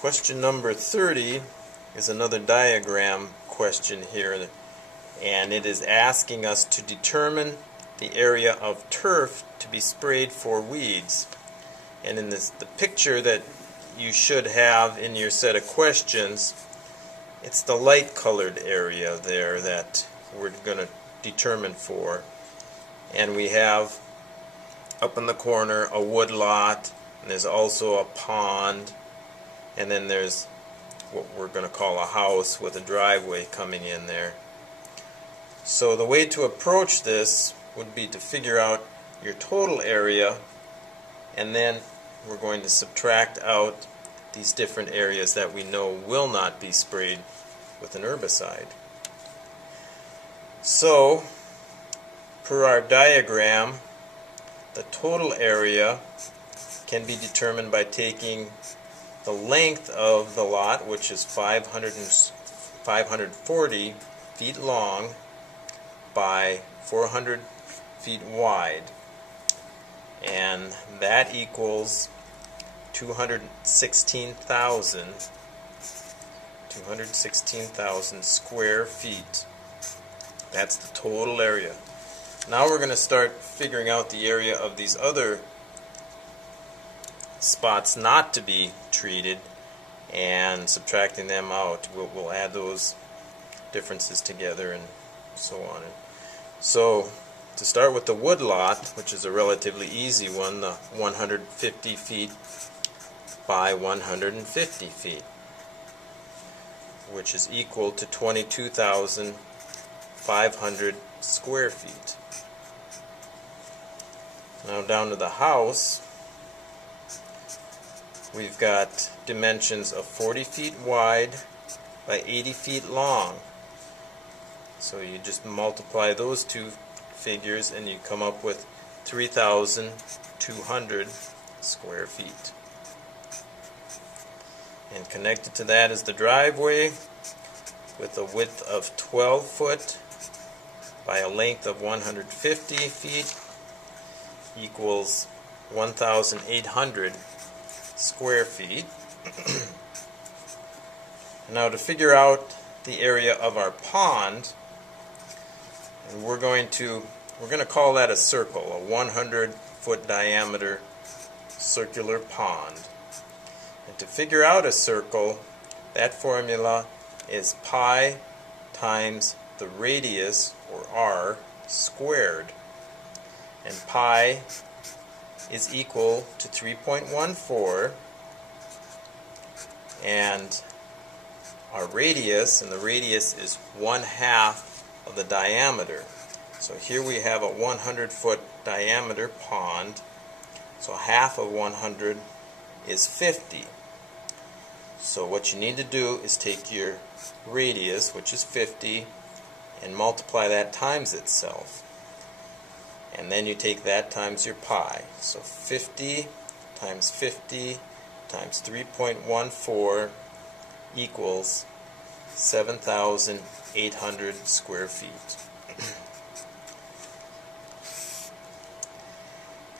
Question number 30 is another diagram question here, and it is asking us to determine the area of turf to be sprayed for weeds. And in the picture that you should have in your set of questions, it's the light colored area there that we're going to determine for. And we have up in the corner a woodlot, and there's also a pond, and then there's what we're going to call a house with a driveway coming in there. So the way to approach this would be to figure out your total area, and then we're going to subtract out these different areas that we know will not be sprayed with an herbicide. So, per our diagram, the total area can be determined by taking the length of the lot, which is 540 feet long by 400 feet wide, and that equals 216,000 square feet. That's the total area. Now we're going to start figuring out the area of these other spots not to be treated and subtracting them out. We'll add those differences together and so on. So to start with the woodlot, which is a relatively easy one, the 150 feet by 150 feet, which is equal to 22,500 square feet. Now down to the house, we've got dimensions of 40 feet wide by 80 feet long. So you just multiply those two figures and you come up with 3,200 square feet. And connected to that is the driveway with a width of 12 foot by a length of 150 feet equals 1,800 square feet. Now to figure out the area of our pond, and we're going to call that a circle, a 100-foot diameter circular pond. And to figure out a circle, that formula is pi times the radius, or r, squared. And pi is equal to 3.14, and our radius, and the radius is 1/2 of the diameter. So here we have a 100-foot diameter pond, so half of 100 is 50. So what you need to do is take your radius, which is 50, and multiply that times itself. And then you take that times your pi. So 50 times 3.14 equals 7,800 square feet.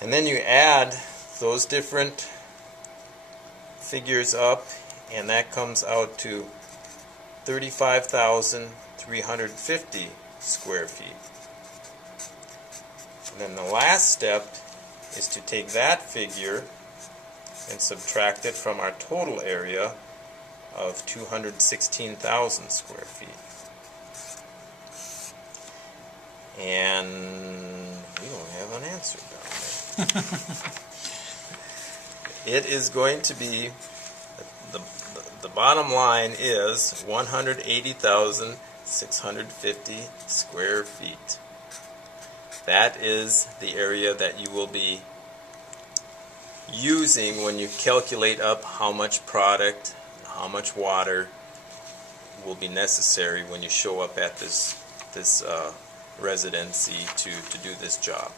And then you add those different figures up, and that comes out to 35,350 square feet. And then the last step is to take that figure and subtract it from our total area of 216,000 square feet. And we don't have an answer down there. It is going to be, the bottom line is 180,650 square feet. That is the area that you will be using when you calculate up how much product, how much water will be necessary when you show up at this residency to do this job.